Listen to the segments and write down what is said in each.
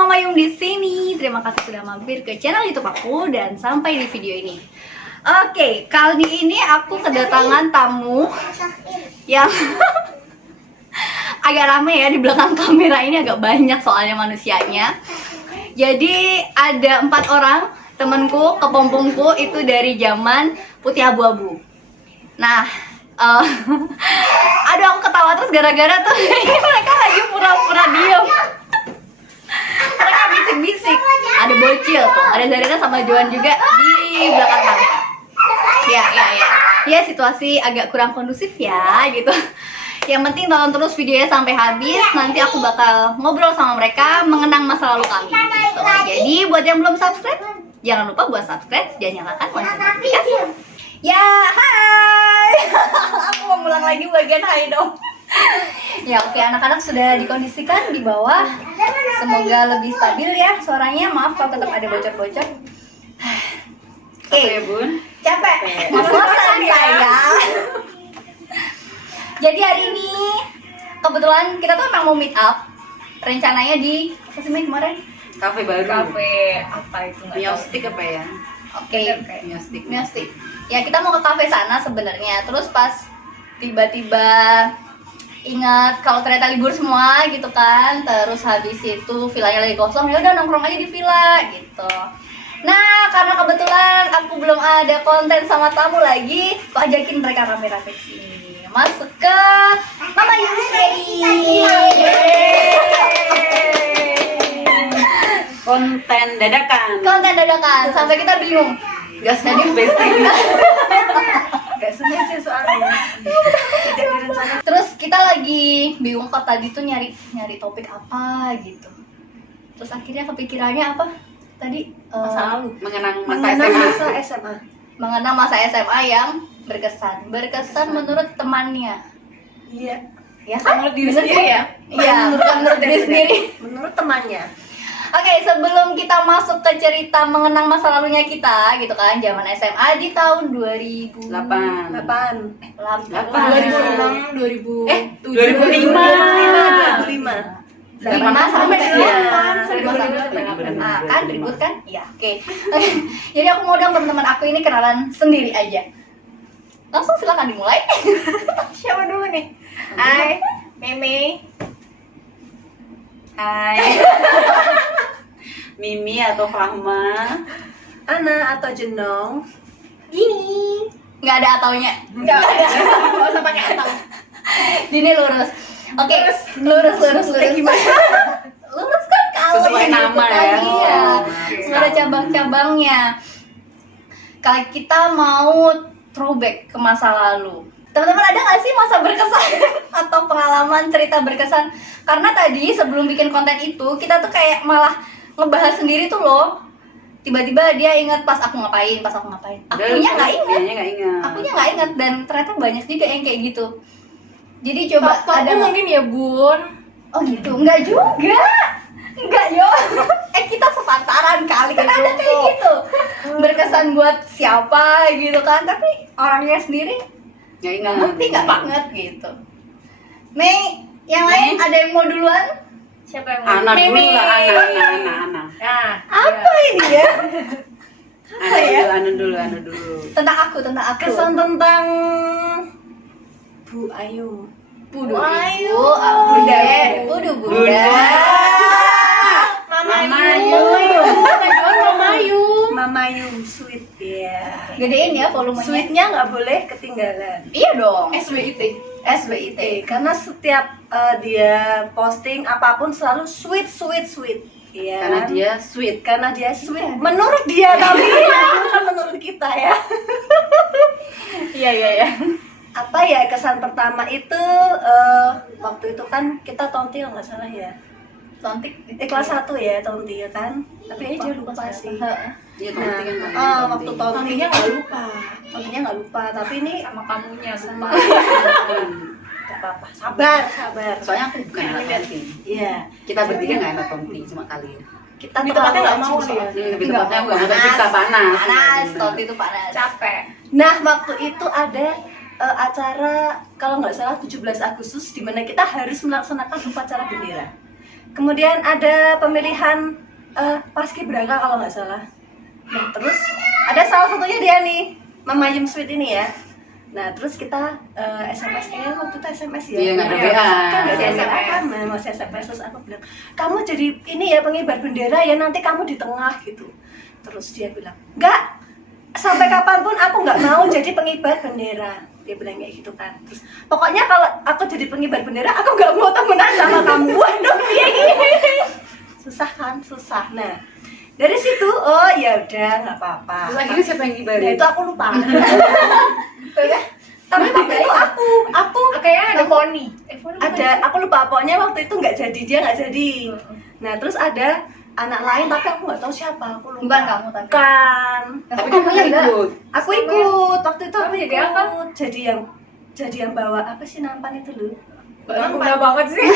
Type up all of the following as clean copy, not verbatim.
Mama Yung di sini. Terima kasih sudah mampir ke channel YouTube aku dan sampai di video ini. Oke, kali ini aku kedatangan tamu yang agak rame ya, di belakang kamera ini agak banyak soalnya manusianya. Jadi ada 4 orang temanku, kepompongku itu dari zaman putih abu-abu. Nah, aduh aku ketawa terus gara-gara tuh mereka lagi pura-pura diem. Mereka bisik-bisik. Ada bocil tuh, ada Zarina sama Joan juga di belakang kamera. Ya situasi agak kurang kondusif ya gitu. Yang penting tonton terus videonya sampai habis. Nanti aku bakal ngobrol sama mereka mengenang masa lalu kami gitu. Jadi buat yang belum subscribe, jangan lupa buat subscribe dan nyalakan lonceng notifikasi. Ya, hai. Aku mau ulang lagi bagian hai dong. Ya oke, anak-anak sudah dikondisikan di bawah. Semoga lebih stabil ya suaranya. Maaf kalau tetap ada bocor-bocor. Oke, ya Bun? Capek. Ngos-ngosan sayang. Jadi hari ini kebetulan kita tuh emang mau meet up. Rencananya di apa sih Mei kemarin? Kafe baru. Kafe apa itu? Miostik apa ya? Oke. Miostik. Miostik. Ya kita mau ke kafe sana sebenarnya. Terus pas tiba-tiba ingat kalau ternyata libur semua gitu kan. Terus habis itu villanya lagi kosong, ya udah nongkrong aja di villa gitu. Nah, karena kebetulan aku belum ada konten sama tamu lagi, aku ajakin mereka rame-rame sini. Masuk ke Mama Yung Ready. Konten dadakan. Konten dadakan sampai kita bingung. Gak sengaja besting. Gak sengaja soalnya. Tidak direncanakan. Terus kita lagi bingung kok tadi tuh nyari topik apa gitu. Terus akhirnya kepikirannya apa? Tadi Masa lalu. Mengenang masa Mengenang SMA. masa SMA. mengenang masa SMA yang berkesan menurut temannya. Iya. Ya kan? Menurut diri Bener sendiri ya? Iya, menurut diri sendiri. Menurut temannya. Oke, sebelum kita masuk ke cerita mengenang masa lalunya kita gitu kan, zaman SMA di tahun 2008. 8. 2006, 2005. 2005. 5 sampai 8. 8. Ah, kan ribut kan? Iya, oke. Jadi aku mau dong teman-teman aku ini kenalan sendiri aja. Langsung silakan dimulai. Siapa dulu nih? Hai, Meme. Hai. Mimi atau Fahma. Ana atau Jenong. Ini nggak ada ataunya. Enggak ada. Enggak usah pakai atau. Dini lurus. Oke, lurus. Gimana? Lurus kan kalau Sesuai yang nama gitu ya. kan, iya. Oh, Nggak ada cabang-cabangnya. Kalau kita mau throwback ke masa lalu, teman-teman ada nggak sih masa berkesan atau pengalaman cerita berkesan? Karena tadi sebelum bikin konten itu kita tuh kayak malah ngebahas sendiri tuh loh. Tiba-tiba dia ingat pas aku ngapain. Akunya nggak ingat. Akunya nggak ingat dan ternyata banyak juga yang kayak gitu. Jadi coba ada mungkin ya Bun. Oh gitu, enggak juga. Enggak yo. Kita sepantaran kali kan ada kayak gitu. Berkesan buat siapa gitu kan, tapi orangnya sendiri Nggak ingat. ngerti nggak banget gitu. Mei, yang lain ada yang mau duluan? Siapa yang Anak dulu Mimi. lah, anak. Nah, Apa ini ya? Anak dulu. Tentang aku. kesan tentang Bu Ayu. Pudu Ayu. ibu, Pudu bunda. Mama Yu sweet ya. Gedein ya volumenya. Sweetnya nggak boleh ketinggalan. Iya dong. SWIT. Karena setiap dia posting apapun selalu sweet. Iya. Karena dia sweet. Menurut dia tapi bukan menurut kita ya. Iya. Apa ya kesan pertama itu waktu itu kan kita tontil nggak salah ya. Cantik. Kelas 1 ya tontil kan. Tapi ini dia lupa sih. Iya, Waktu tontilnya nggak lupa. Tapi ini Sama kamunya sama nggak apa-apa. Sabar. Soalnya aku bukan anak tonti. Iya. Kita bertiga nggak anak tonti, cuma kali. Kita Di tempatnya nggak mau soalnya. dia. Lebih tepatnya aku nggak tersiksa panas. Panas, tonti itu panas. Capek. Nah, waktu itu ada acara kalau nggak salah 17 Agustus di mana kita harus melaksanakan upacara bendera. Kemudian ada pemilihan paskibraka kalau nggak salah. Nah terus ada salah satunya dia nih, Mama Yum Sweet ini ya. Nah terus kita SMS, waktu itu SMS ya. Iya, nggak ada WA. Kan nggak ada Masih WA kan, masih SMS. Terus aku bilang, kamu jadi ini ya pengibar bendera ya, nanti kamu di tengah gitu. Terus dia bilang, nggak, sampai kapanpun aku nggak mau jadi pengibar bendera. Dia bilang kayak gitu kan. Terus pokoknya kalau aku jadi pengibar bendera, aku nggak mau temenan sama kamu. Waduh, iya gini. Susah kan, susah. Nah dari situ, oh ya udah nggak apa-apa. Terus akhirnya siapa yang Nah, ngibarin? itu aku lupa. Tapi waktu itu aku Kayaknya ada Foni. ada, aku lupa, pokoknya waktu itu nggak jadi, dia nggak jadi. Nah terus ada anak lain tapi aku nggak tahu siapa, aku lupa. Bukan kamu tapi. Kan Tapi kamu kamu enggak. ikut. aku ikut waktu itu, aku Kamu jadi ikut. apa? Jadi yang bawa apa sih nampan itu loh. Udah banget sih.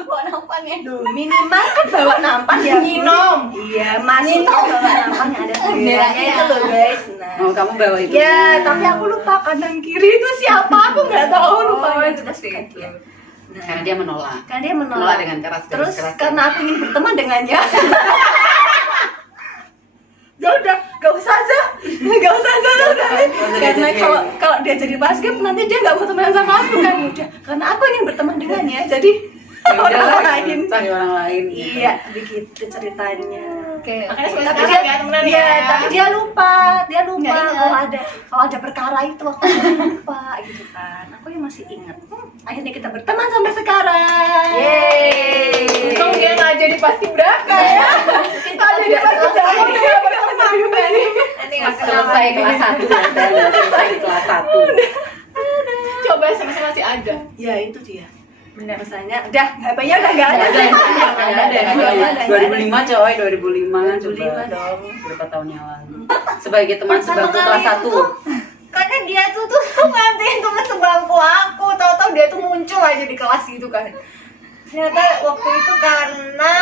Bawa nampan ya. Duh, minimal kan bawa nampan ya. Nyinom. Iya, masuknya bawa nampan yang ada benderanya itu loh guys. Nah. Oh, kamu bawa itu. Ya, tapi aku lupa kanan kiri itu siapa, aku nggak tahu, lupa. Oh, Yang itu jelas pasti bukan itu. dia. Nah, Karena dia menolak. karena dia Menolak menolak dengan keras. terus keras. karena aku ingin berteman dengannya. Ya udah, gak usah aja, karena kalau dia jadi basket nanti dia nggak mau temenan sama aku kan. Udah, karena aku ingin berteman dengannya, jadi Ya udah orang lah, lain. cari orang lain. Iya, begitu ceritanya. Oke. Makanya oke. sampai Tapi sekarang dia, ya temenan iya, ya. tapi dia lupa Nggak ingat. kalau ada perkara itu aku lupa gitu kan. Aku yang masih ingat. Akhirnya kita berteman sampai sekarang. Yeay. Untung dia nggak jadi paskibraka ya. Kita jadi paskibraka. Nanti nggak Selesai kelas 1 ya, selesai di kelas 1. Coba SMS masih ada. Ya itu dia. Benar. Masalahnya udah, HP-nya udah nggak ada. Nggak ada. 2005 coy, 2005 2005 coba. dong. Berapa tahun yang lalu. Sebagai teman sebangku kelas 1. Karena dia tuh ngantiin teman sebangku aku, tahu-tahu dia tuh muncul aja di kelas gitu kan. Ternyata waktu itu karena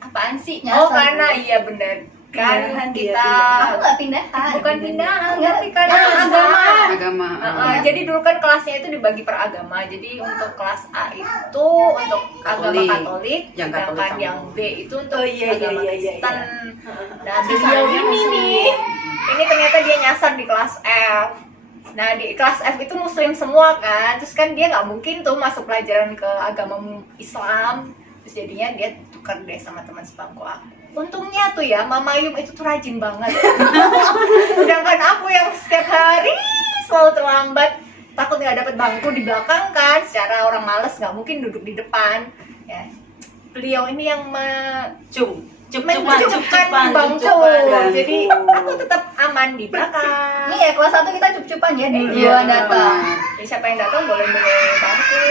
apaan sih? Nyasar. Oh karena iya benar kan Pindahan dia, kita Aku nggak pindahan. bukan pindahan, Enggak. tapi karena agama. Agama. Jadi dulu kan kelasnya itu dibagi per agama. Jadi untuk kelas A itu untuk agama Katolik. Katolik, Yang Katolik sedangkan sama. yang B itu untuk Oh, iya, agama iya, iya, Kristen. iya. Nah, beliau ini nih, ini ternyata dia nyasar di kelas F. Nah, di kelas F itu muslim semua kan. Terus kan dia nggak mungkin tuh masuk pelajaran ke agama Islam. Terus jadinya dia tukar deh sama teman sebangku aku. Untungnya tuh ya, Mama Yum itu tuh rajin banget. Sedangkan aku yang setiap hari selalu terlambat, takut nggak dapet bangku di belakang kan. Secara orang males nggak mungkin duduk di depan. Ya, beliau ini yang mencukupkan bangku. Jadi aku tetap aman di belakang. Nih ya kelas 1 kita cup-cupan ya dulu Iya, datang. Jadi siapa yang datang boleh bangku.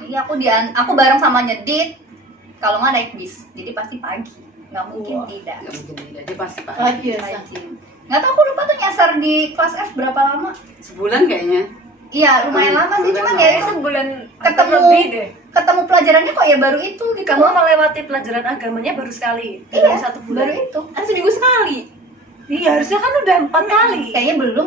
Iya aku bareng sama Nyedit. Kalau nggak naik bis, jadi pasti pagi. Nggak mungkin tidak. Nggak mungkin tidak. Dia pasti Pak. Rajin. Nggak tahu aku lupa tuh nyasar di kelas F berapa lama. Sebulan kayaknya. Iya lumayan lama sih, cuman ya itu Sebulan ketemu lebih deh. ketemu pelajarannya kok ya baru itu gitu. Kamu melewati pelajaran agamanya baru sekali. Iya, dalam 1 bulan. baru itu. Kan seminggu sekali. Iya, harusnya kan udah 4 kali. Kayaknya belum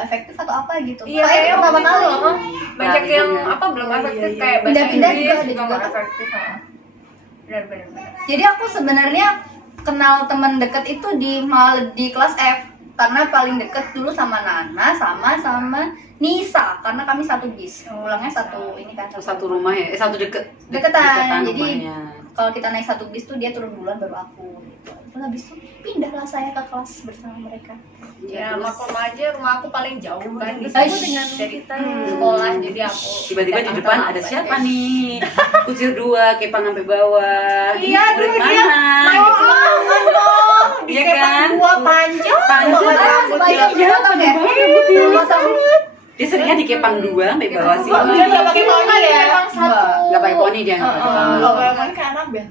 efektif atau apa gitu. Iya, Kayaknya kayaknya pertama waktu kali. itu, Banyak Kali yang juga. apa belum Oh, efektif iya, iya. kayak bahasa Pindah-pindah Inggris juga ada juga juga. nggak efektif. Benar. Jadi aku sebenarnya kenal teman deket itu malah di kelas F karena paling deket dulu sama Nana sama Nisa karena kami satu bis pulangnya satu ini kan Satu rumah ya, satu Deketan, deketan jadi rumahnya. kalau kita naik satu bis tuh dia turun duluan baru aku gitu. Terus habis itu pindahlah saya ke kelas bersama mereka. Ya, Terus maklum aja rumah aku paling jauh kan di Aish. dengan dari sekolah, jadi aku tiba-tiba di datang depan terlambat ada ya. siapa nih? Kusir 2, kepang sampai bawah. Iya, Dari dulu dia mana? main banget dong. Di Iya kepang kan? gua panjang Panjang. banget Ah, rambutnya. sebanyak potong ya. Potong. Dia seringnya di kepang 2 sampai bawah sini. Dia nggak pakai poni ya? Kepang satu. Nggak pakai poni dia nggak pakai poni. Kalau poni kayak Anabel.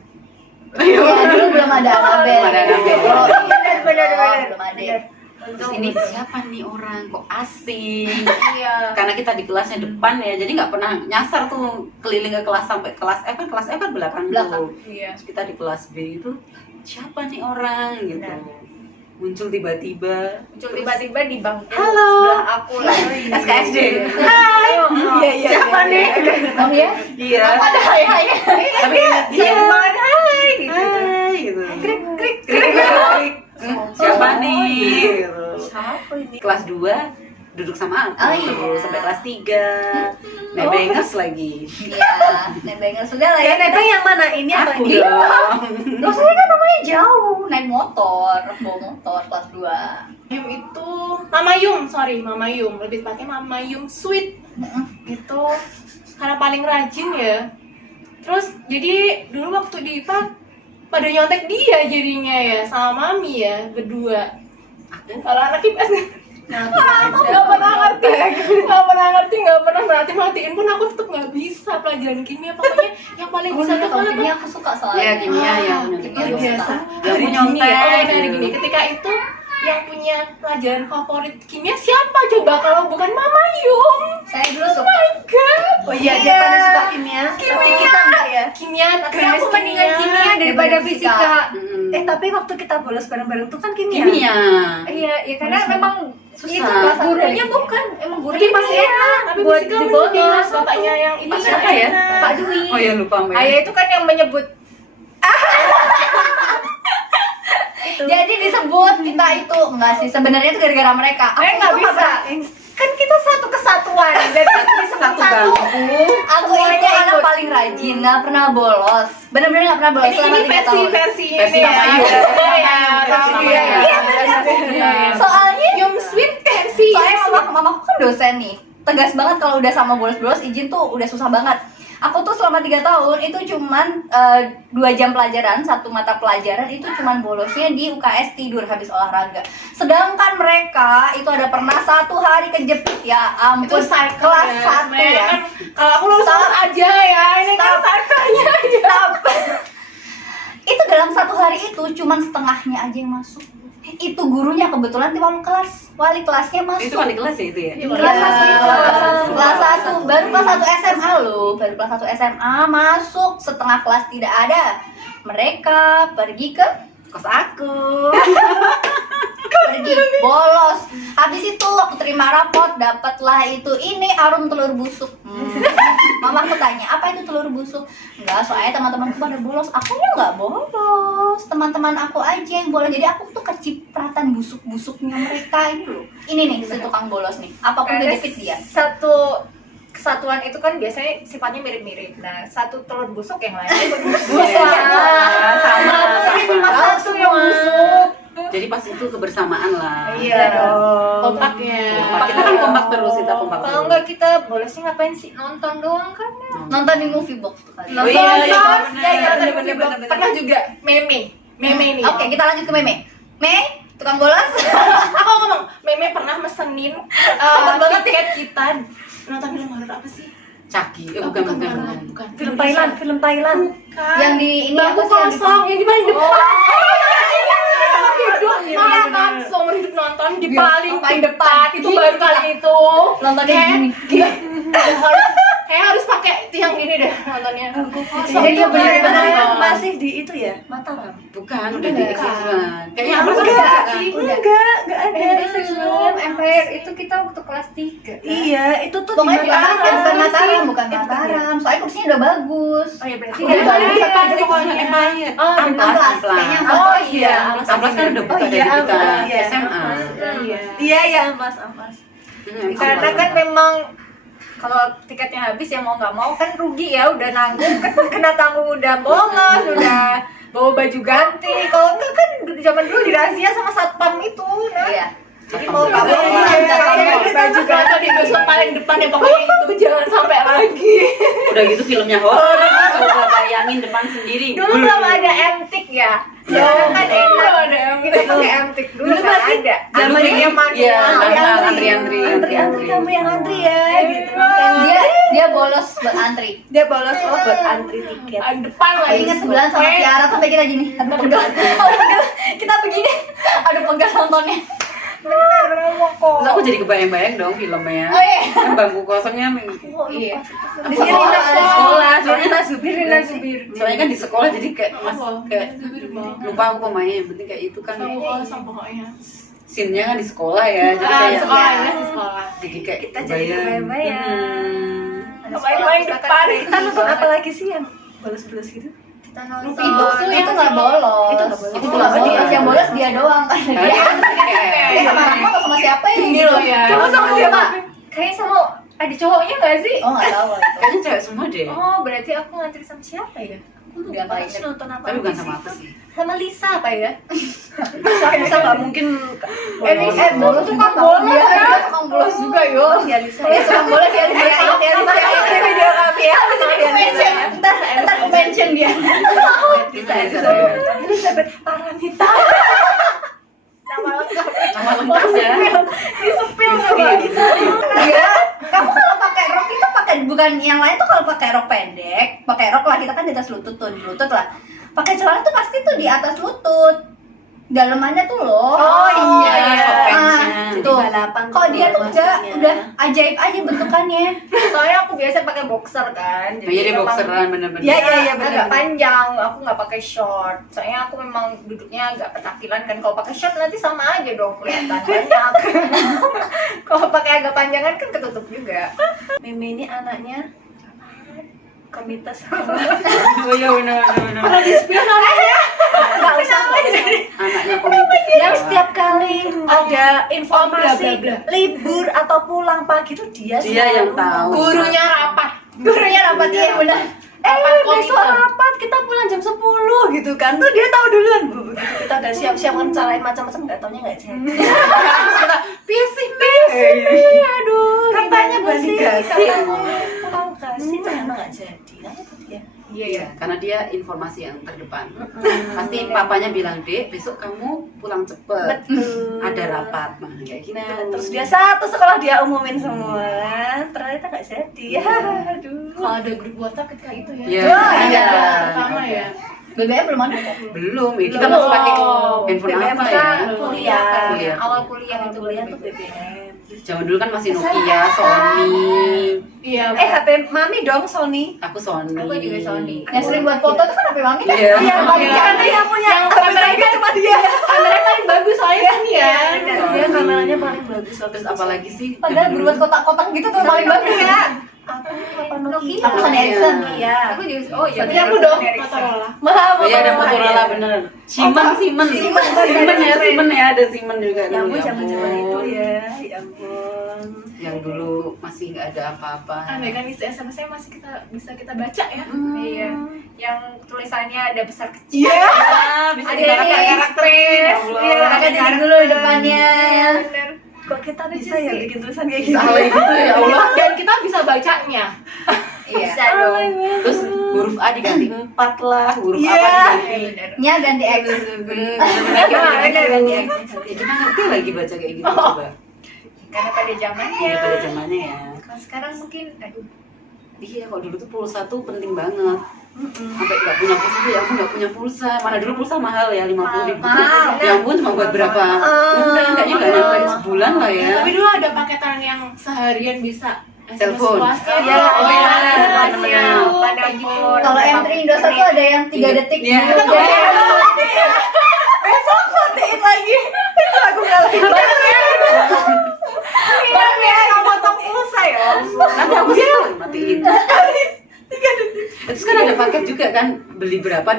Iya, dulu belum ada Anabel. Belum ada Anabel. Oh, iya. Benar. Belum ada. Terus ini siapa nih orang kok asing? Iya. Karena kita di kelasnya depan ya, jadi nggak pernah nyasar tuh keliling ke kelas sampai kelas F kan belakang Belakang. tuh. Iya. Terus kita di kelas B itu siapa nih orang gitu. Benar. Muncul tiba-tiba. Muncul tiba-tiba di bangku Halo. sebelah aku lah. SKSD. Hai. Iya, Siapa nih? Oh ya? Iya. Ada hai-hai. Tapi Kelas 2 duduk sama aku Oh, iya. sampai kelas 3. Nebengers lagi. Iya, nebengnya sudah lah Ya ya. nebeng yang mana, ini atau Aku ini? dong. Terus saya kan rumahnya jauh, naik motor, bawa motor kelas 2. Yum itu Mama Yum, lebih tepatnya Mama Yum Sweet itu karena paling rajin ya. Terus jadi dulu waktu di IPA pada nyontek dia jadinya ya sama Mami ya berdua. Kalau anak IPS nggak pernah ngerti, matiin pun aku tetap nggak bisa pelajaran kimia. Pokoknya yang paling bisa tuh Kalau kan ini aku suka soalnya. Ya kimia yang Kimia Iya, suka. yang dari nyontek. gini ya, dari gini. Ketika itu yang punya pelajaran favorit kimia siapa coba kalau bukan Mama Yum? Saya dulu suka. Oh iya, dia pada suka kimia. Tapi kita enggak ya. Kimia, Tapi aku mendingan kimia daripada Daripada fisika. Mm-mm. Tapi waktu kita bolos bareng-bareng tuh kan kimia. Kimia. Iya, ya karena memang Susah. Itu kelas satu Gurunya dari bukan, emang tapi gurunya masih enak tapi buat fisika dibolos. mending, bapaknya yang IPA Pak siapa ya? Pak Dwi. Oh ya lupa Mbak. Ayah itu kan yang menyebut Jadi disebut kita itu enggak sih sebenarnya itu gara-gara mereka. nggak tuh bisa. Kan kita satu kesatuan, jadi disebut Satu satu. bangku. Aku Semuanya itu anak ikut. paling rajin, nggak pernah bolos. Bener-bener nggak pernah bolos selama 3 tahun. versi Versi ini ya. Mama Yum. Iya, Versi tahu Mama ya. Yum. Iya, Iya. Soalnya Yum Sweet versi. soalnya mamaku kan dosen nih. Tegas banget kalau udah sama bolos-bolos izin tuh udah susah banget. Aku tuh selama 3 tahun itu cuman 2 jam pelajaran, 1 mata pelajaran itu cuman bolosnya di UKS tidur habis olahraga. Sedangkan mereka itu ada pernah 1 hari kejepit ya Itu ampun cycle kelas ya. 1 Sebenarnya ya. kan kalau aku lulus aja ya, ini kan Stop. cycle-nya aja. Stop. Itu dalam 1 hari itu cuman setengahnya aja yang masuk. Itu gurunya kebetulan di wali kelasnya masuk. Itu wali kelas ya itu ya? Kelas 1 itu. Kelas 1 baru kelas 1 Hmm. SMA loh. Baru kelas 1 SMA masuk, setengah kelas tidak ada. Mereka pergi ke Kos aku. pergi bolos. Habis itu waktu terima rapot dapatlah itu ini arum telur busuk. Mamaku tanya, "Apa itu telur busuk?" Enggak, soalnya teman-temanku pada bolos. Akunya enggak bolos. Teman-teman aku aja yang bolos. Jadi aku tuh kecipratan busuk-busuknya mereka ini loh. Ini nih si tukang bolos nih. Apapun Karena kejepit dia. satu kesatuan itu kan biasanya sifatnya mirip-mirip. Nah, satu telur busuk yang lainnya berbusuk. Sama. Satu yang busuk. Jadi pas itu kebersamaan lah. Iya dong. Kompaknya. Kita kan kompak terus, kita kompak Kalau terus. enggak kita bolosnya ngapain sih? Nonton doang kan? Nonton di movie box tuh kali. Oh iya, iya, Nonton, bener. Bener. Pernah juga meme ini. Oke, kita lanjut ke Meme. Tukang bolos. Aku ngomong, meme pernah mesenin tiket kita nonton film horor apa sih? Caki. Bukan. Film Thailand. Yang di ini Bangku apa sih yang di- kosong yang di paling depan. Iya, Hidup malah seumur hidup nonton di paling depan. Itu baru kali itu. Nontonnya Kayak harus pakai tiang gini deh nontonnya. Jadi Iya, bener-bener. yang masih di itu ya, Mataram. Bukan, udah di Exit-an. Kayaknya apa sih? Enggak ada. Sebelum Empire itu kita waktu kelas 3. Iya, itu tuh Pokoknya di di Mataram, bukan Mataram, bukan Itu Mataram. Soalnya kursinya udah bagus. Oh iya berarti. Iya, Iya, bagus. Pokoknya Empire. Oh, Amplas. Kayaknya Oh iya. Amplas kan udah buka Oh, dari iya, kita Amplas, iya. SMA. Iya, ya, Ampas. Karena kan memang kalau tiketnya habis ya mau nggak mau kan rugi ya, udah nanggung kan kena tanggung, udah bolos, udah bawa baju ganti. Kalau enggak kan zaman dulu dirazia sama satpam itu. Nah. Iya. Jadi mau nggak Iya, mau iya, baju ganti di bus paling depan ya, pokoknya itu jangan sampai lagi. Udah gitu filmnya horor. Coba bayangin depan sendiri. Dulu belum ada antik ya. Sekarang kan enak. Kita pakai antik dulu Dulu kan masih ada. zaman Antrinya Iya, antri, antri. kamu yang antri ya, gitu. Dia bolos buat antri. Dia bolos buat antri tiket. Depan Aku lagi. ingat sebelah sama Tiara sampai kita gini. Aduh pegal. Kita begini. Aduh pegal nontonnya. Terus aku jadi kebayang-bayang dong filmnya. Oh iya. Kan bangku kosongnya Iya. di sekolah. sekolah. Soalnya Rina Zubir. soalnya kan di sekolah jadi kayak kayak lupa aku pemainnya. Yang penting kayak itu kan scene-nya kan di sekolah ya. Jadi kayak sekolahnya di sekolah. jadi kayak Kita jadi kebayang-bayang. Main-main depan. Kita nonton apa lagi sih yang bolos-bolos gitu? Kita Itu nggak bolos. Itu nggak bolos. Itu nggak bolos. Yang bolos dia doang kan. Dia Sama Rahma atau sama sama siapa ya? Ini gitu. loh ya. Kamu sama siapa? Kayak sama adik cowoknya nggak sih? Oh nggak tahu itu. Kayaknya cewek semua deh. Oh, berarti aku ngantri sama siapa ya? Dia paling Terus nonton apa? Tapi bukan sama aku sih. Sama Lisa apa ya? Bisa nggak mungkin. bolos tukang bolos Dia ya. dia tukang bolos juga yo. Ya Lisa. Ya tukang bolos ya Lisa. Ya Lisa. Ini video kami ya. Ntar aku mention dia. Bisa. Elizabeth Paramita. Nama lengkap. Nama lengkap ya. Disepil sama Lisa. Iya. Kamu kalau pakai rok itu pakai bukan yang lain tuh kalau pakai rok pendek, pakai rok lah kita kan di atas lutut tuh, di lutut lah. Pakai celana tuh pasti tuh di atas lutut. Dalamannya tuh loh. Oh, iya, iya. Topengnya. Tuh. Balapan Kalau dia tuh enggak, maksudnya. udah ajaib aja bentukannya. Soalnya aku biasa pakai boxer kan. Oh iya dia memang boxeran bener-bener. Iya, iya, iya, agak benar. panjang, aku nggak pakai short. Soalnya aku memang duduknya agak petakilan kan. Kalau pakai short nanti sama aja dong kelihatan banyak. Kalau pakai agak panjangan kan ketutup juga. Mimi ini anaknya Komitas. Oh iya bener. Kalau di spion namanya nggak usah Anaknya komitas. yang setiap kali ada informasi bla, bla, libur atau pulang pagi tuh dia Dia yang selalu tahu. ngomong. Gurunya rapat. Gurunya rapat iya benar. Besok rapat kita pulang jam 10 gitu kan tuh dia tahu duluan bu begitu kita udah siap-siap rencanain macam-macam nggak taunya nggak jadi. Pisih. Aduh Katanya gimana balik sih? kasih. Katanya pulang kasih ternyata nggak jadi. Nah itu dia. Iya Iya, karena dia informasi yang terdepan. Pasti papanya bilang, "Dek, besok kamu pulang cepet. Betul. Ada rapat." Nah, kayak gitu. Nah, terus dia satu sekolah dia umumin semua. Ternyata nggak jadi. Aduh. Kalau ada grup WhatsApp ketika itu ya. Iya, ada. Pertama ya. BBM belum ada kok. Belum, ya kita masih pakai handphone BBM apa kita ya? kuliah. Kuliah. Awal kuliah Yang itu kuliah tuh BBM. Zaman dulu kan masih Nokia, Sony. Iya. HP mami dong Sony. Aku Sony. Aku juga Sony. Yang sering buat foto tuh kan HP mami kan? Iya. Iya, paling Iya. karena yang punya kameranya cuma dia. Kamera paling bagus soalnya Sony ya. Dia kameranya paling bagus. Terus apalagi sih? Padahal Zaman berbuat dulu. kotak-kotak gitu tuh paling bagus ya. Apa Nokia? Aku Sony Ericsson. Iya. Aku juga oh iya. Berarti aku dong. Motorola. Oh iya ada Motorola bener. Siemens ya, ada Siemens juga Ya dulu. ampun, zaman-zaman itu ampun. ya. Ya ampun. Yang dulu masih nggak ada apa-apa. Andai kan isi SMS-nya masih bisa kita baca ya. Hmm. Iya. Yang tulisannya ada besar kecil. Iya. Bisa Ada dikarakterin. karakteris. Ya Allah. Iya, Ada titik dulu di depannya. Bener. Kok kita bisa Bisa ya sih. bikin tulisan kayak gitu? Salah gitu ya Allah. Dan kita bisa bacanya. Iya. Bisa dong. Terus huruf A diganti 4 lah, huruf Iya. apa diganti. Nya ganti X. Ya, kita ngerti lagi baca kayak gitu coba. Karena pada zamannya. Iya pada zamannya ya. Kalau sekarang mungkin aduh. Iya kalau dulu tuh pulsa tuh penting banget. Sampai nggak punya pulsa tuh ya ampun nggak punya pulsa. Mana dulu pulsa mahal ya 50.000. Mahal. Ya ampun cuma buat berapa? Udah kayaknya nggak nyampe sebulan lah ya. Tapi dulu ada paketan yang seharian bisa Telepon. Iya, Iya, oh iya, iya, iya. pada gitu. Kalau M3 Indosat tuh ada yang 3 detik. Iya. Besok matiin lagi. Itu aku ngalahin banget ya. Bang ya, nggak potong pulsa ya. Nanti aku sih matiin. Terus kan ada paket juga kan beli berapa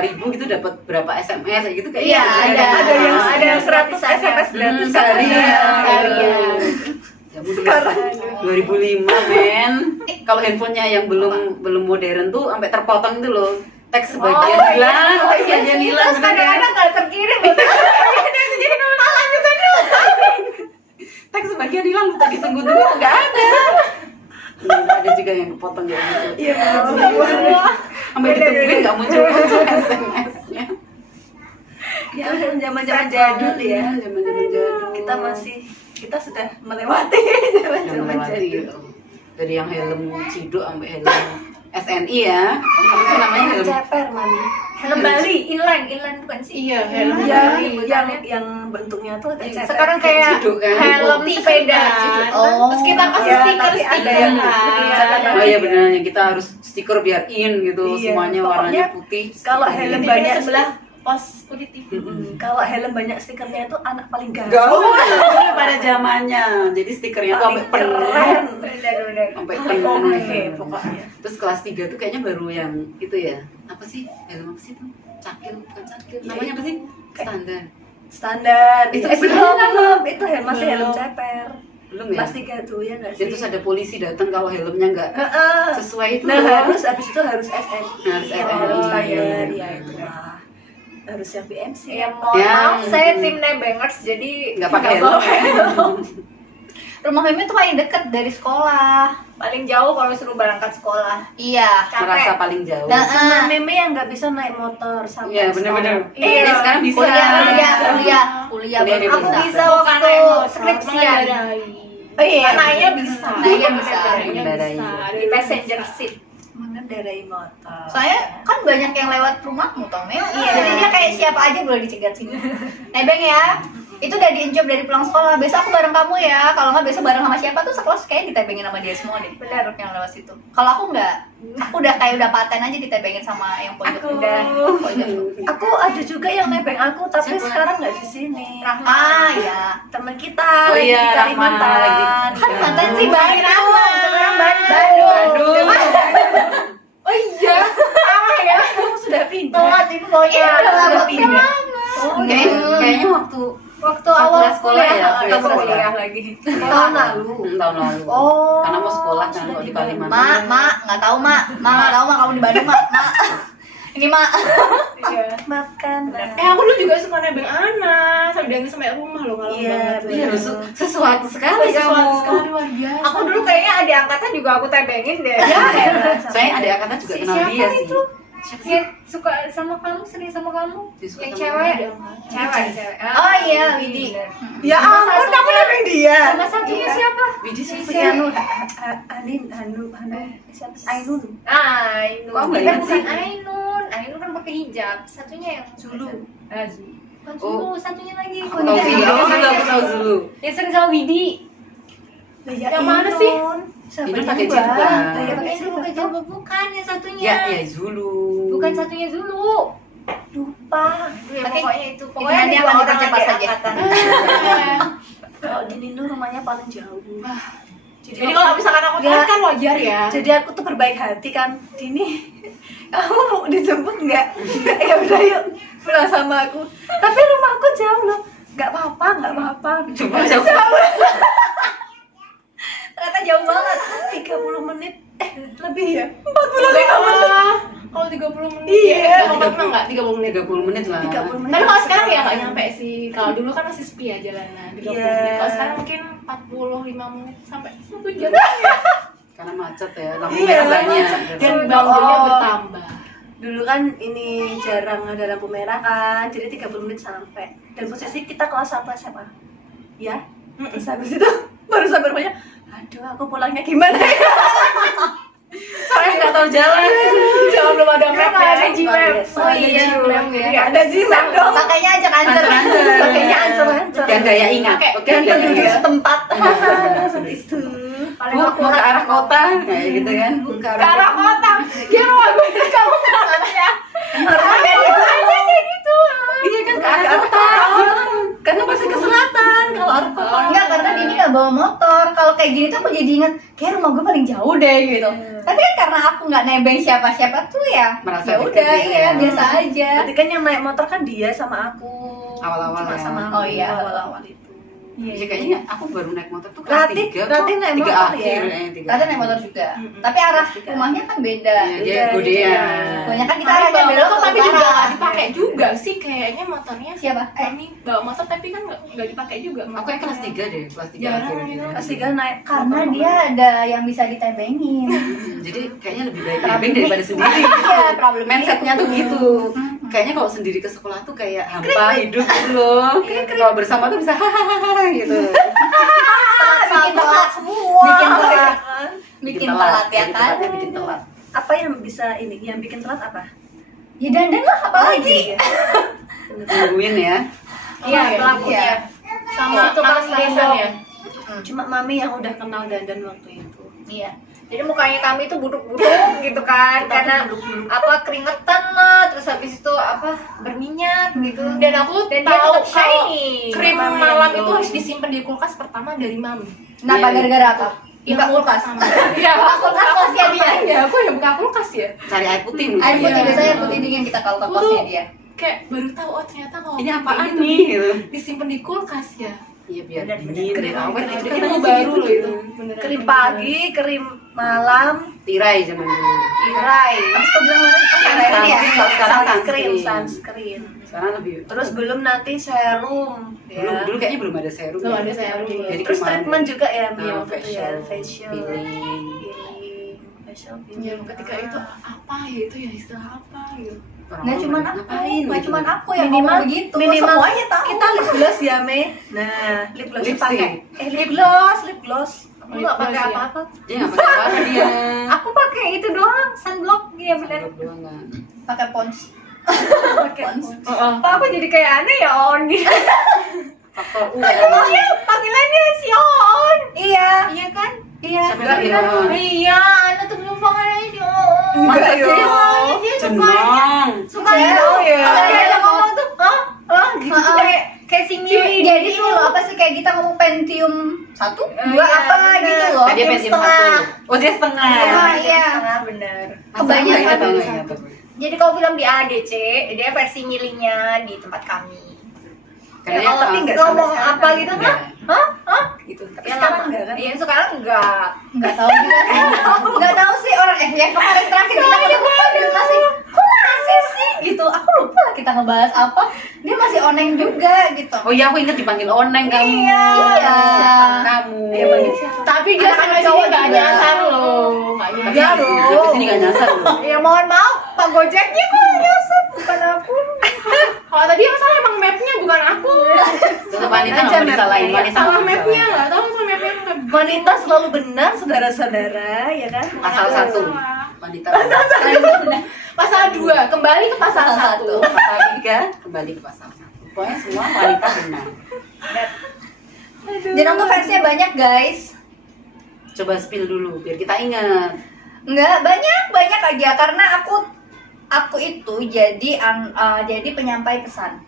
ribu gitu dapat berapa SMS kayak gitu kayak Iya, ada yang ada 100 SMS gratis sehari ya. Seharian. Ya sekarang 2005 men. Kalau handphonenya yang belum modern tuh sampai terpotong itu loh. Teks sebagian hilang, teks sebagian hilang. Terus kadang-kadang nggak terkirim. Jadi lanjut aja. Teks sebagian hilang, tadi tunggu-tunggu nggak ada. Ada juga yang kepotong kayak gitu. Iya. Sampai ditungguin nggak muncul SMS-nya. Ya zaman-zaman jadul ya. Zaman-zaman jadul. Kita sudah melewati yang zaman-zaman melewati jadul. gitu. Dari yang helm Cido sampai helm SNI ya. Apa sih namanya helm? Ceper mami. Helm Bali, inline bukan sih? Iya, helm Yang bentuknya tuh agak ceper. Sekarang kayak Ciduk kan? helm sepeda. Oh. Terus kita kasih Ya, stiker tapi ada stiker yang kan. Oh iya benar, kita harus stiker biar in gitu, Iya, semuanya pokoknya warnanya putih. kalau helm Di banyak sebelah pos politik. Kalau helm banyak stikernya itu anak paling gaul. Gaul pada zamannya. Jadi stikernya tuh sampai penuh. Keren. Bener-bener. Sampai Paling penuh. oke pokoknya. Terus kelas 3 tuh kayaknya baru yang itu ya. Apa sih? Helm apa sih tuh? Cakil, bukan cakil. Ya, Namanya apa itu. sih? Standar. standar. Itu belum, itu masih helm ceper. Belum ya? Kelas 3 tuh ya nggak sih? Dan terus ada polisi datang kalau helmnya nggak sesuai itu. Nah, loh. habis itu harus SNI, Harus helm SNI, standar, iya. ya itulah. Harus yang BMC. Ya mohon Ya. maaf, saya tim Nebengers jadi Nggak pakai helm. Rumah Mimi tuh paling deket dari sekolah. paling jauh kalau suruh berangkat sekolah. Iya. Merasa paling jauh. Nah, Cuma Meme yang nggak bisa naik motor sampai Iya benar-benar. sekarang. Iya sekarang bisa. Kuliah Kuliah baru dia Aku bisa. bisa Oh, waktu skripsian. Oh iya, Naiknya bisa. Naiknya bisa. Mengendarai. Di passenger seat. mengendarai motor. Soalnya kan banyak yang lewat rumahmu toh, Mem. Iya. Jadi dia kayak siapa aja boleh dicegat sini. Nebeng ya. Itu udah di-job dari pulang sekolah. Besok aku bareng kamu ya. Kalau nggak besok bareng sama siapa tuh sekelas kayak ditebengin sama dia semua deh. Bener. Yang lewat situ. Kalau aku nggak, aku udah kayak udah paten aja ditebengin sama yang pojok Aku. udah. Pojok. Aku ada juga yang nebeng aku, tapi Siapa? sekarang nggak di sini. Ah ya. Teman kita Oh lagi iya, di Kalimantan. Rahma lagi. Kan Kalimantan sih Bandung. Sekarang Bandung. Oh iya. Sama ya. Kamu sudah pindah. Telat itu maunya. Iya, Udah udah pindah. Oh, Kayaknya waktu Waktu awal sekolah ya, kuliah sekolah. kuliah lagi. tahun lalu. tahun lalu. Oh. Karena mau sekolah kan Sudah kalau di di Kalimantan. Mak, nggak tahu mak nggak tahu mak kamu di Bandung mak. Ini mak. Iya. Makan. Aku dulu juga suka nebeng anak, sampai diantar sampai rumah loh kalau Iya, Iya, betul. sesuatu sekali kamu. luar biasa. Aku dulu kayaknya adik angkatnya juga aku tebengin deh. Ya, Saya ada angkatan juga kenal dia sih. Yang suka sama kamu, sering sama kamu. Dia suka Yang sama cewek. kamu. Cewek. Oh iya, Widi. Ya ampun, kamu nebeng dia. Sama satunya siapa? Widi siapa Si sih? Anu, Anu, siapa? Ainun. Ainun. Kok nggak Bukan ingat sih? Ainun. Ainun kan pakai hijab. Satunya yang Zulu. Bukan Zulu, satunya lagi. Aku tahu Zulu. Aku tahu Zulu. Yang sering sama Widi. Lah, ya Yang mana sih? Siapa Ainun yang pakai buat? jilbab. Lah, ya pakai Itu bukan jilbab. jilbab, bukan yang satunya. Ya Zulu. Bukan satunya Zulu. Lupa. Ya, Oke. pokoknya itu. Ini Pokoknya nanti ada akan dua orang dipercepat adik saja. angkatan. Kalau di Nindo rumahnya paling jauh. Jadi kalau misalkan aku telat kan wajar ya. Jadi aku tuh berbaik hati kan, Dini, kamu mau dijemput nggak? Ya udah yuk, pulang sama aku. Tapi rumahku jauh loh, nggak apa-apa. Coba coba. Ternyata jauh banget. 30 menit, lebih ya? 45 menit. Kalau 30 menit. Iya. Ya, tempat mah enggak 30 menit. 30 menit lah. 30 menit. Tapi kalau sekarang ya nggak nyampe sih. Kalau dulu kan masih sepi ya jalanan 30 Iya. menit. Kalau sekarang mungkin 45 menit sampai 1 jam. Karena macet ya, lampu Iya, merah banyak. macet. Dan Oh. bangunnya bertambah. Dulu kan ini jarang ada lampu merah kan, jadi 30 menit sampai. Dan posisi kita kelas 1 SMA. Ya, terus habis itu baru sampai rumahnya, aduh aku pulangnya gimana ya? Saya nggak tahu jalan. Jangan belum ada map ya, ada Gmap. Oh iya, Gmap ya. Ya, ada Gmap dong. Makanya ajak ancer. Ancer-ancer. Pakainya ancer-ancer. Dan daya ingat. Oke, Dan daya penduduk ingat. setempat. Seperti itu. Paling Bu, aku mau ke arah kota kayak gitu kan. Bu, ke ke arah kota. Dia rumah gue dari kamu ya. Kayak gitu. Iya kan ke Ke arah arah kota. kota. Karena pasti ke selatan. Kalau arah kota. Enggak, karena Dini nggak bawa motor. Kalau kayak gini tuh aku jadi inget, kayak rumah gue paling jauh deh gitu. Tapi kan karena aku nggak nebeng siapa-siapa tuh ya, Merasa ya deket udah gitu iya ya. biasa aja. Berarti kan yang naik motor kan dia sama aku. Awal-awal Cuma ya. sama aku. Oh iya. awal-awal itu. Iya kayaknya aku baru naik motor tuh kelas Rati- 3 Rati naik 3 motor akhir ya? tiga Ternyata naik akhir. motor juga. Mm-mm. Tapi arah Tiga. rumahnya kan beda. Iya, dia Iya, godean. iya. Pokoknya kan kita Kami arahnya bawa belok motor ke tapi juga utara. nggak dipakai juga sih kayaknya motornya. Siapa? Kami bawa motor tapi kan nggak dipakai juga. Aku yang kelas 3 deh, kelas 3 Jarang akhir. gitu. Kelas 3 naik Karena motor. dia ada yang bisa ditebengin. Jadi kayaknya lebih baik nebeng daripada sendiri. Iya, problemnya Mindsetnya itu. tuh gitu. Kayaknya kalau sendiri ke sekolah tuh kayak hampa hidup gitu loh. Kalau bersama tuh bisa hahaha gitu. Bikin telat semua. Bikin telat. Kan? Bikin telat ya Bikin kan? telat, bikin telat. Apa yang bisa ini? Yang bikin telat apa? Ya dandan lah apalagi. Iya. Nungguin ya. Iya, Iya. pelakunya. Sama Itu tukang pasti dandan dong. ya. Cuma mami yang udah kenal dandan waktu itu. Iya. Jadi mukanya kami tuh buduk-buduk gitu kan, karena apa keringetan lah, terus habis itu apa berminyak gitu. Dan aku Dan tahu dia tetap kalau shiny. krim Mami malam yang itu dulu. harus disimpan di kulkas pertama dari mami. Kenapa Iya. gara-gara apa? Buka Ilmu kulkas. pertama. Iya, kulkas kosnya dia. Ya, aku yang buka kulkas ya. Cari air putih. Air putih Iya. biasanya air putih dingin kita kalau ke kosnya dia. kayak baru tahu oh ternyata kalau Ini apaan tuh nih gitu. disimpan di kulkas ya. Iya biar Benar, dingin, benar. biar awet. Itu Itu kan kan baru baru loh itu. itu. Krim pagi, krim malam, Tirai zaman dulu. tirai. Terus kau bilang mana? Tirai ya? Kalau sekarang sunscreen, sunscreen. sunscreen. Sekarang lebih. Terus belum nanti serum, Belum, ya. dulu kayaknya belum ada serum. Belum ya. ada serum. Jadi Terus kemarin- treatment juga ya, Nah, Mio, gitu ya, facial, peeling. peeling, facial Ya, peeling. ketika itu apa ya itu ya istilah apa gitu. Nggak cuma aku, Ngapain nggak gitu cuma kan? aku yang Minimal- ngomong begitu, minimal semuanya tahu. Kita lip gloss ya, Me. Nah, lip gloss Lipstick. pakai. Lip gloss, lip gloss. Aku nggak pakai apa-apa. Dia nggak pakai apa dia. Aku pakai itu doang, sunblock. Iya benar. Sunblock doang kan. pakai pons. Pakai. Apa aku jadi kayak aneh ya on gitu. Faktor U kan. Iya, panggilannya si on. Iya, Iya kan? iya. Siapa yang bilang? Iya, anak tuh belum panggilannya si on. Enggak Masa ya. sih? Dia Jenong. suka Saya itu. tahu ya. Kalau dia ada ngomong tuh, hah? Hah? Gitu Heeh. kayak si Mili. Jadi ini loh apa sih kayak kita ngomong Pentium 1, 2 Iya, apa bener. gitu loh. Tadi Pentium pensiun setengah. satu. Oh dia setengah. Iya. Setengah bener. Kebanyakan Masa dari nggak ingat aku. Jadi kalau film di ADC, dia versi milinya di tempat kami. Karena Ya, yang tapi tahu- nggak ngomong sampai apa sekarang gitu, Nggak. hah? Hah? Gitu. Tapi Ya, sekarang lama. enggak kan? Iya, sekarang enggak. Nggak tahu juga sih. Nggak tahu sih orang yang kemarin terakhir kita ketemu dia masih kok masih sih gitu. Aku lupa lah kita ngebahas apa. Dia masih oneng juga gitu. Oh iya aku ingat dipanggil Oneng kamu. Iya. Kamu. Iya, panggil siapa? Tapi dia sama Anak-anak cowok sini nggak juga. nyasar loh. Nggak Tapi nyasar. Iya, dia kesini nggak nyasar loh. Ya mohon maaf, Pak Gojeknya kok nyasar bukan aku. Kalau tadi yang salah emang mapnya bukan aku. Tetap wanita aja nggak mau mapnya. disalahin. Wanita Salah nggak mapnya disalahin. nggak tahu salah mapnya nggak. Wanita selalu benar, saudara-saudara, ya kan? Pasal Aku satu. salah. Wanita. Pasal 2 kembali ke pasal Pasal 1. Pasal 3 kembali ke pasal 1. Pokoknya semua wanita benar. Jenong tuh versinya banyak guys. Coba spill dulu biar kita ingat. Nggak banyak aja karena aku itu jadi penyampai pesan.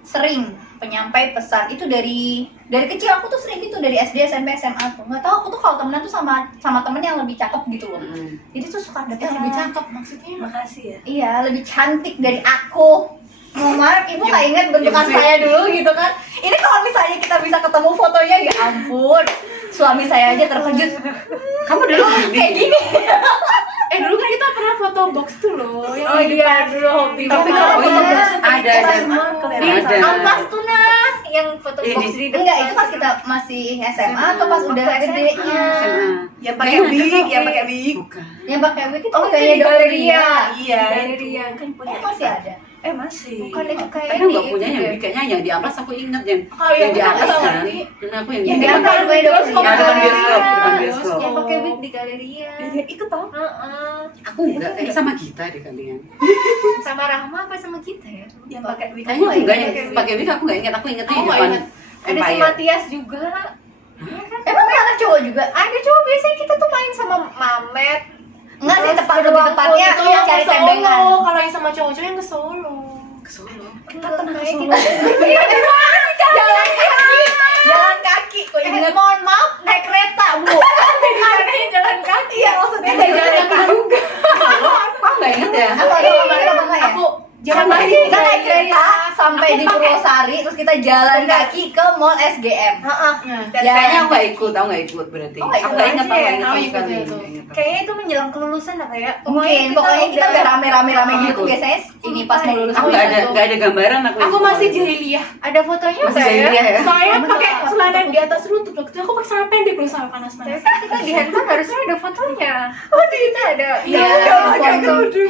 Sering penyampai pesan itu dari kecil aku tuh sering gitu dari SD SMP SMA tuh. Nggak tahu aku tuh kalau temenan tuh sama temen yang lebih cakep gitu loh. Jadi tuh suka ada Yang pesan. lebih cakep maksudnya. Makasih ya. Iya, lebih cantik dari aku. Mohon maaf, ibu nggak ingat bentukan yang saya dulu gitu kan? Ini kalau misalnya kita bisa ketemu fotonya, ya ampun, suami saya aja terkejut. Kamu dulu Kayak gini. Dulu kan kita pernah foto box tuh loh. Yang Oh di iya, depan. dulu hobi. Tapi Oh, kalau iya. foto boxnya Ada, kita ada. semua Di kelihatan. Ada. Ampas tuh nah, yang foto Ini. box di depan. Enggak, itu pas kita masih SMA atau pas udah Waktu gedenya. SMA. Yang pakai wig, yang pakai wig. Bukan. Yang pakai wig itu Oh, itu kayaknya di galeria. Iya. Di galeria. Kan punya. masih ada. Masih. Bukan itu kayak Tapi nggak punya yang di kayaknya yang di amplas aku ingat yang Oh, yang di kita atas nggak kan. ngerti. Dan aku yang Yang di di atas. atas gue Terus udah Yang depan punya. bioskop, depan bioskop. Yang pakai wig di galeria. Iya, ikut tau. Heeh. Aku enggak kayak sama kita deh kalian. Sama Rahma apa sama kita ya? Yang pakai wig. Kayaknya aku enggak yang pakai wig. pakai wig aku enggak ingat. Aku ingetnya Aku di nggak depan ingat. Ada si Empire. Matias juga. Emang anak cowok juga? Ada cowok biasanya kita tuh main sama Mamet. Enggak sih, Terus tepat ada lebih waktu tepatnya Itu yang cari ke Solo. tembengan. Kalau yang sama cowok-cowok yang ke Solo. Ke Solo. Kita pernah ke Kayak Solo. Jalan kaki, jalan kaki. Kok inget? mohon maaf, Naik kereta, Bu. Bedanya jalan kaki. Iya, maksudnya Beda jalan jalan kaki. juga. Aku enggak ingat ya. Apa ada apa enggak ya? Aku jalan Sama kaki. sih, kita naik kereta sampai di Purwosari, terus kita jalan kaki ke Mall SGM. Heeh. Nah, Kayaknya aku enggak ikut, aku enggak ikut berarti. Oh, nggak Aku ikut enggak ingat, aja aku ya? enggak ingat Oh, sama ikut sekali. ya tuh. Nggak ingat. Kayaknya itu menjelang kelulusan apa ya? Mungkin, pokoknya kita udah rame-rame gitu Aku. biasanya ini pas mau lulus. Aku enggak ada gambaran aku. Aku masih jahiliyah. Ada fotonya Masih nggak jahiliyah ya? Soalnya Bener. pakai celana di atas lutut waktu itu aku pakai celana pendek dulu sama Tapi panas-panas. kan kita di handphone harusnya ada fotonya. Oh, kita ada. Iya,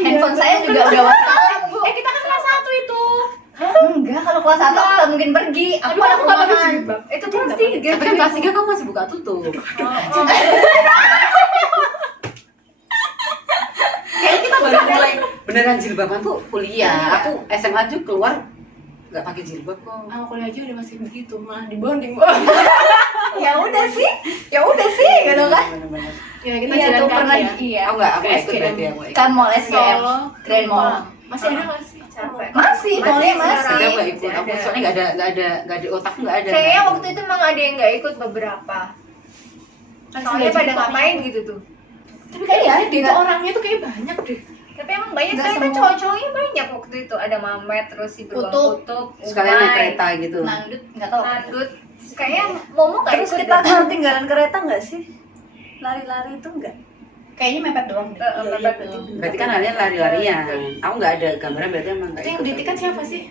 handphone saya juga udah WhatsApp, Bu. Kita kan kelas 1 itu. Enggak, kalau kelas 1 aku nggak mungkin pergi. Aku ada aku nggak pakai ruangan. jilbab. Itu kelas 3. Tapi kan kelas 3 kamu masih buka tutup. Kayaknya kita baru mulai beneran jilbaban tuh kuliah. Aku SMA aja keluar nggak pakai jilbab kok. Aku kuliah aja udah masih begitu, malah dibonding. Ya udah sih gitu kan. Bener-bener. Ya kita Iya jalan tuh kaki pernah ya. iya. Aku nggak Ke ikut SGM. berarti aku nggak ikut. Kan Mall SGM, Solo. Grand Mall. Masih ada nggak sih? Capek. Masih, mallnya masih. Tapi aku nggak ikut. Masih Aku ada. soalnya nggak ada otakku nggak ada. Kayaknya waktu itu emang ada yang nggak ikut beberapa. Kan Soalnya sudah pada jadi ngapain gitu tuh. Tapi kayak Iya, dia nggak. tuh orangnya tuh kayak banyak deh. Tapi emang banyak Nggak ternyata semua. cowok-cowoknya banyak waktu itu. Ada Mamet, terus si Beruang Kutub. Kutub, Sekalian naik Umay, kereta gitu. Nandut nggak tahu. Nandut. Kayaknya Momo nggak Terus ikut kita deh. ketinggalan kereta nggak sih? Lari-lari itu nggak? Kayaknya mepet doang deh. Iya, Mepet berarti doang. Berarti kan kalian lari-larian. Aku nggak ada gambaran, berarti emang nggak Itu yang ikut. ditikan siapa sih?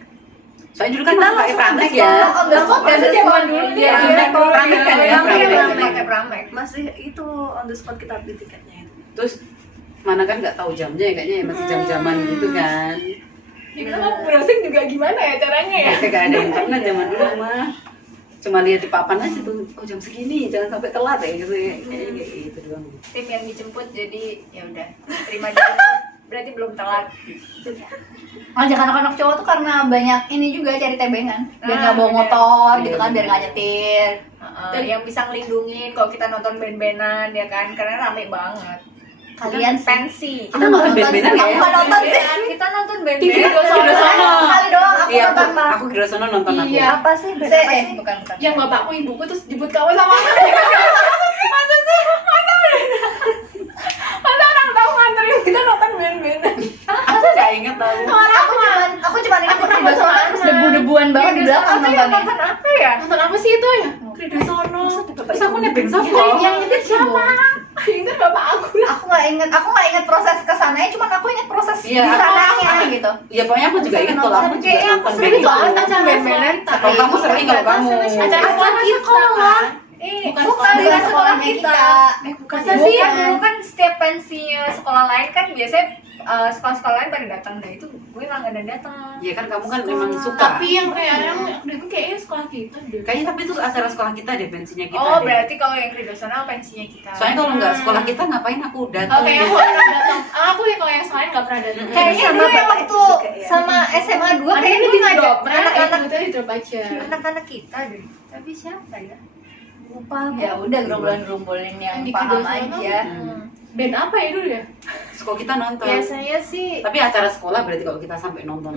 Soalnya dulu kan masih pakai pramek ya. Oh, the spot Biasa ya. zaman dulu Iya, dia pramek kan ya, pramek. pakai pramek. Masih itu on the spot kita beli tiketnya itu. Terus mana kan nggak tahu jamnya ya, kayaknya masih jam-jaman gitu kan. Dibilang mau browsing juga gimana ya caranya ya? Kayak gak ada internet zaman dulu mah. Cuma lihat di papan aja tuh, oh jam segini jangan sampai telat ya gitu ya. Kayaknya kayak gitu doang. Tim yang dijemput jadi ya udah terima dijemput. Berarti belum telat. Ngajak anak-anak cowok tuh karena banyak ini juga cari tebengan. Biar Ah, nggak bawa bener. motor Iya, gitu kan, biar bener. nggak nyetir. Dan yang bisa ngelindungin kalau kita nonton band-bandan ya kan, karena rame banget. Kalian pensi. Kita nonton band-bandan ya? Aku nggak nonton sih. Kita nonton band-band. TV Dosono. Sekali doang aku Iya, nonton mah. aku di sono nonton aku. Iya. Apa sih? Band Se- apa sih? bukan bukan. Yang bapakku ibuku terus jemput kamu sama aku. Masa orang tahu nganterin kita nonton band-band. Aku nggak inget tahu. Aku cuman ingat Aku di nonton Dosono terus debu-debuan banget di belakang Apa yang nontonnya. nonton apa ya? Nonton apa sih itu ya? Krida Sono. Terus aku nebeng siapa? Yang nyetir siapa? Itu bapak aku. Aku nggak inget proses kesananya, cuman aku inget proses Iya, di aku- sananya gitu. Ya pokoknya aku juga inget kalau aku juga Kayaknya aku nonton sering band itu. banget nonton band-bandan. Kalau kamu sering, kalau kamu. Acara sekolah kita. Bukan Bukan sekolah sekolah kita. kita. Masa sih dulu kan setiap pensinya sekolah lain kan biasanya sekolah-sekolah lain pada datang, dah itu gue langganan datang. Ya kan kamu kan memang suka. Tapi yang kayak yang itu kayaknya sekolah kita deh. Kayaknya tapi itu acara sekolah kita deh, pensinya kita Oh, deh. berarti kalau yang Kridosono pensinya kita. Soalnya kalau nggak sekolah kita ngapain aku datang? Oke, aku nggak pernah datang. Aku ya kalau yang selain nggak pernah datang. Kayaknya Sama dulu yang bapak waktu itu juga ya. sama SMA 2 Ada kayaknya yang gue di ngajak drop, anak-anak itu di drop aja. anak-anak kita deh. Tapi siapa ya? Lupa aku. Ya udah gerombolan-gerombolan yang Di paham Kridosono. aja. Band apa ya dulu ya? Sekolah kita nonton. Biasanya sih Tapi acara sekolah berarti kalau kita sampai nonton.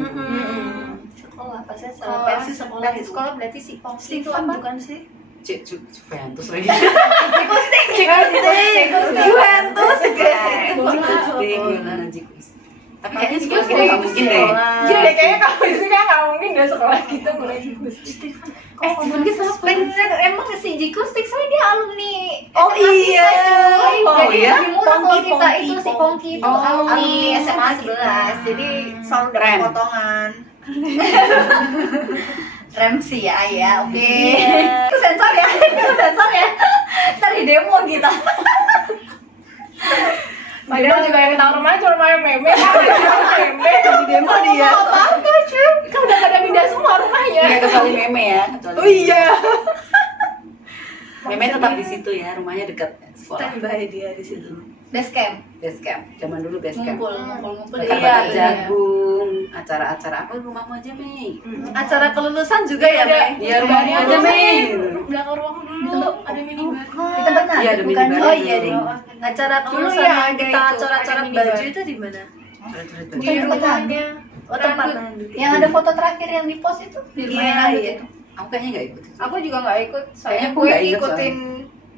Sekolah apa sih? sekolah Pensi sekolah pensi itu. sekolah berarti si Pongsi itu Stefan apa? bukan sih? Cek Juventus lagi. Juventus. Tapi kayaknya sekolah kita nggak mungkin deh. Iya deh, kayaknya kamu itu kan nggak mungkin deh sekolah kita mulai gitu. Stefan siapa? Bener, emang si Jiko Stik soalnya dia alumni. Oh, SMA iya. kita, cuy. Oh, Jadi iya? lebih murah kalau Pongki, kita Pongki, itu si Pongki. Pongki itu Oh. alumni SMA 11. Jadi selalu dapat Keren. potongan. Remsi ya, oke. Iya. Itu sensor ya, itu sensor ya. Ntar di demo kita. Padahal juga yang tahu rumahnya cuma main meme, meme. Di demo dia. Apa cuy? Kan udah pada pindah semua rumahnya. Iya kecuali meme ya. Kecuali Oh iya. Meme tetap di situ ya, rumahnya dekat sekolah. Standby dia di situ. Base camp, Base camp. Zaman dulu base camp. ngumpul. Bakar-bakar Iya, jagung, acara-acara apa rumahmu aja, Mei? Acara kelulusan juga ya, Mei? Iya, rumahmu aja, Mei. Belakang rumahku dulu ada minibar. Di tempat nasi, Iya, ada bukan? minibar. Oh iya deh. Acara Dulu kelulusan ya yang ada kita itu, coret-coret ada minibar. baju itu di mana? Coret-coret Di baju. rumahnya. Oh, tempat Randut. Nandut. Yang ada foto terakhir yang di post itu di rumah Iya, Nandut iya. itu. Aku kayaknya nggak ikut. Aku juga nggak ikut. Kayaknya Soalnya aku gue nggak inget ngikutin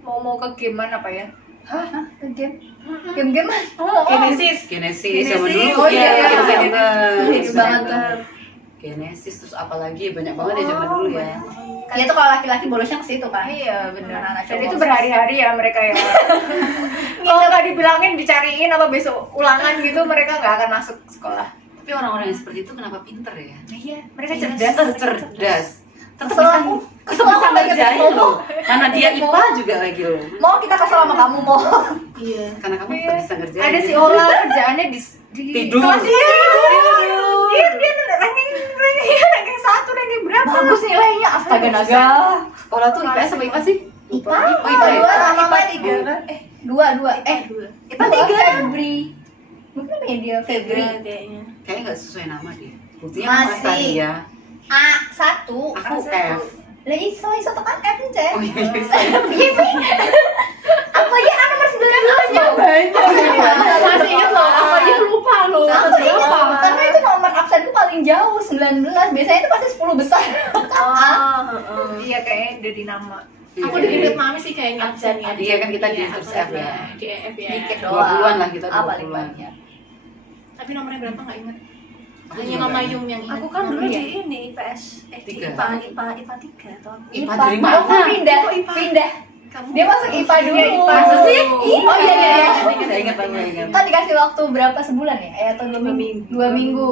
mau ke game apa ya? Hah? Ke game? Game-game? Genesis. Genesis zaman Genesis. dulu. Oh, iya, iya. Hits banget tuh. Genesis terus apa lagi banyak banget ya zaman dulu ya. Ya itu kalau laki-laki borosnya ke situ kan. Iya benar. Anak-anak Dan cowok. itu berhari-hari ya mereka ya. Kalau nggak dibilangin dicariin apa besok ulangan gitu mereka nggak akan masuk sekolah. Tapi orang-orang yang seperti itu kenapa pinter ya? Iya, mereka cerdas. Cerdas. Kesel aku. Kesel aku Bisa banget ngerjain ngomong. loh. Karena dia IPA juga lagi loh. Mau kita kesel sama kamu mau. Iya. Karena kamu tetap bisa ngerjain. Ada si Ola kerjaannya di Tidur. kelas dia tidur. Iya, dia ranking ranking 1, ranking berapa? Bagus nilainya, astaga naga. Olah tuh IPS apa IPA sih? IPA? Oh, IPA ya? Dua sama IPA Mat. 3 kan? Dua. Dua. IPA 3. Febri. Mungkin media Febri. Iya, kayaknya. Kayaknya nggak sesuai nama dia. Buktinya Masih. aku tadi ya. A1. Aku F. Lah iso tekan F nih, Oh iya, iya. Iya sih. Aku aja A nomor 19 ya. Masih ingat loh, aku aja lupa loh. Aku ingat Berapa? karena itu nomor absenku paling jauh 19. Biasanya itu pasti 10 besar. Iya, kayaknya udah di nama. Aku udah inget mami sih kayaknya absennya. Iya kan kita di terus F ya. Di F ya. Dikit 20-an lah kita, A paling 20-an. banyak. Tapi nomornya berapa nggak inget. Aku Hanya juga Mama nggak Yung yang inget. Aku kan dulu Nomornya. di ini IPS di Tiga. IPA 3 atau apa? IPA dari mana? Oh, kok pindah. Dia masuk IPA dulu. Iya, IPA. Masa sih? Iya. Oh iya iya. Saya ingat, aku ingat. Kan dikasih waktu berapa sebulan ya? Atau 2 minggu? 2 minggu.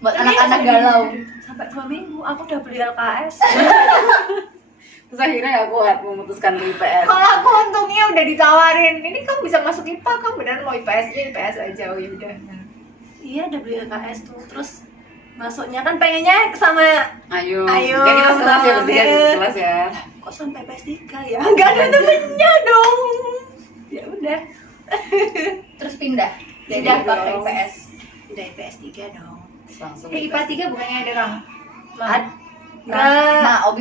Buat Tapi anak-anak sampai galau. Sampai 2 minggu aku udah beli LKS. Terus akhirnya ya kuat memutuskan ke IPS. Kalau aku untungnya udah ditawarin, ini kamu bisa masuk IPA, kamu beneran mau IPS aja, oh ya udah. Iya, udah beli LKS tuh. Terus masuknya kan pengennya sama Ayo. Ayo, Kan kita sekelas ya, bertiga banget. di kelas ya. kok sampai PS3 ya? Enggak ada temennya dong. Ya udah. Terus pindah. Pindah Jadi pakai dong. IPS. Udah PS 3 dong. Langsung IPA 3 bukannya ada Nah, Obi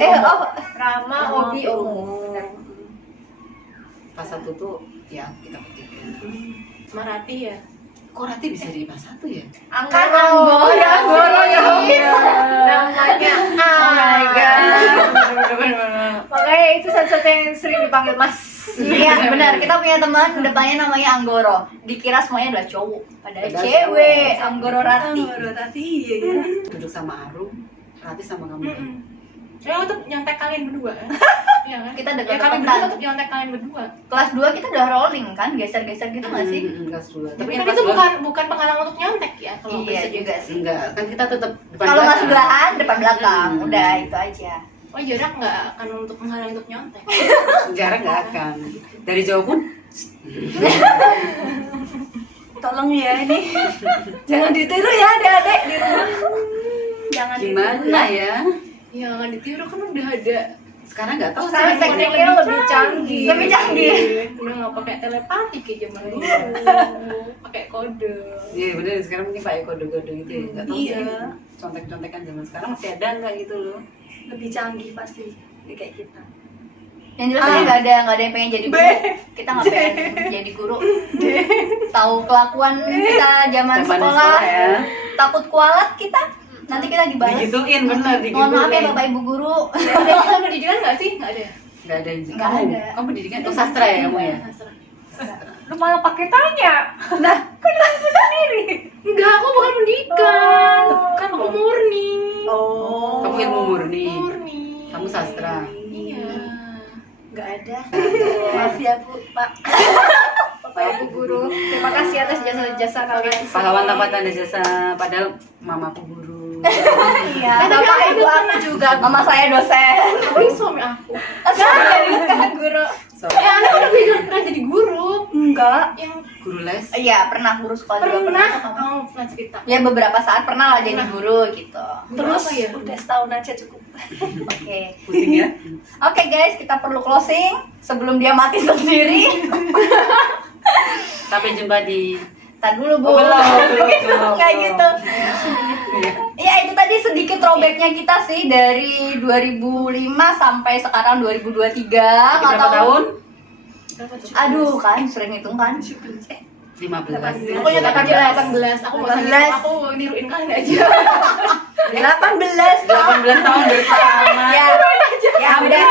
Rama, Obi, Omo. pas satu tuh ya kita bertiga. Marati ya. Kok Rati bisa jadi pas satu ya? Kan Anggoro ya, namanya. Oh my god. Makanya itu satu-satu yang sering dipanggil Mas. Iya benar, kita punya teman depannya namanya Anggoro. Dikira semuanya adalah cowok, padahal Padahal cewek. Anggoro Rati. Baru tadi iya ya. Duduk sama Arum, Rati sama kamu. Saya untuk nyontek kalian berdua. Iya kan? Kita Ya dekat kami deketan. berdua untuk nyontek kalian berdua. Kelas 2 kita udah rolling kan, geser-geser gitu nggak sih? Kelas 2. Tapi yang kan kelas itu dua- bukan penghalang untuk nyontek ya. Kalau Iya bisa juga sih. Enggak, kan kita tetap depan Kalau nggak belakang. sebelahan, depan belakang. Hmm. Udah itu aja. Oh jarak nggak akan untuk menghalang untuk nyontek. Jarak nggak akan. Dari jauh pun Tolong ya ini. Jangan ditiru ya adik-adik di rumah. Jangan gimana ya? Ya nggak ditiru kan udah ada. Sekarang nggak tahu Sekarang sih. tekniknya lebih canggih. Lebih canggih. Udah nggak pakai telepati kayak zaman dulu. Pakai kode. Iya bener, sekarang mungkin pakai kode-kode gitu ya. Nggak tahu Iya. sih. Contek-contekan zaman sekarang masih ada nggak gitu loh? Lebih canggih pasti kayak kita. Yang jelas aja nggak ada yang pengen jadi guru. Kita nggak pengen jadi guru. Tahu kelakuan kita zaman Zaman sekolah, ya. takut kualat kita. Nanti kita dibalas. Digituin bener, Mohon maaf ya digituin. Bapak Ibu guru. Ada jurusan pendidikan nggak sih? Nggak ada. Nggak ada yang Nggak kamu. ada. Kamu pendidikan oh sastra ya kamu ya? Sastra. Lu malah pakai tanya. Nah, kan langsung sendiri. Enggak, aku bukan pendidikan. Kan aku murni. Oh. Kamu ilmu murni. Murni. Kamu sastra. Iya. Enggak ada. Maaf ya, Bu, Pak. Bapak Ibu guru, terima kasih atas jasa-jasa kalian. Pahlawan tanpa tanda jasa, padahal mamaku guru. Iya. Tapi Bapak ibu Ibu aku juga. Mama saya dosen. Tapi suami aku. Sekarang guru. So, Anak udah pernah jadi guru. Enggak. Yang guru les. Iya, pernah guru sekolah juga pernah pernah. kamu pernah cerita. Ya beberapa saat pernah lah jadi guru gitu. Terus Apa ya? udah setahun aja cukup. Oke. Pusing ya? Oke guys, kita perlu closing sebelum dia mati sendiri. Sampai jumpa di Tar dulu Bu. Oh, belum. Kayak gitu. Iya. Ya itu tadi sedikit throwbacknya kita sih dari 2005 sampai sekarang 2023. Nggak Berapa tahu. tahun? Aduh kan, sering hitung kan. 15. Pokoknya tak aja 18. Aku mau 18. aku niruin kalian aja. 18. 18 tahun bersama. Ya, ya udah.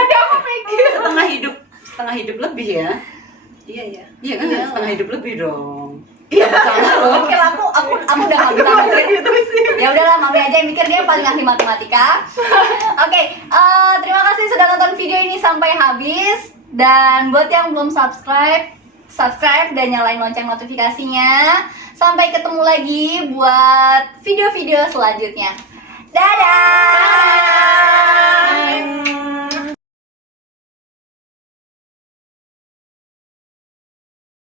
Setengah hidup lebih ya. Iya, iya. Iya kan? Setengah hidup lebih dong. Iya. Oke lah, aku udah nggak bisa mikir. Ya udahlah, Mami aja yang mikir, dia paling ahli matematika. Oke, terima kasih sudah nonton video ini sampai habis. Dan buat yang belum subscribe dan nyalain lonceng notifikasinya. Sampai ketemu lagi buat video-video selanjutnya. Dadah.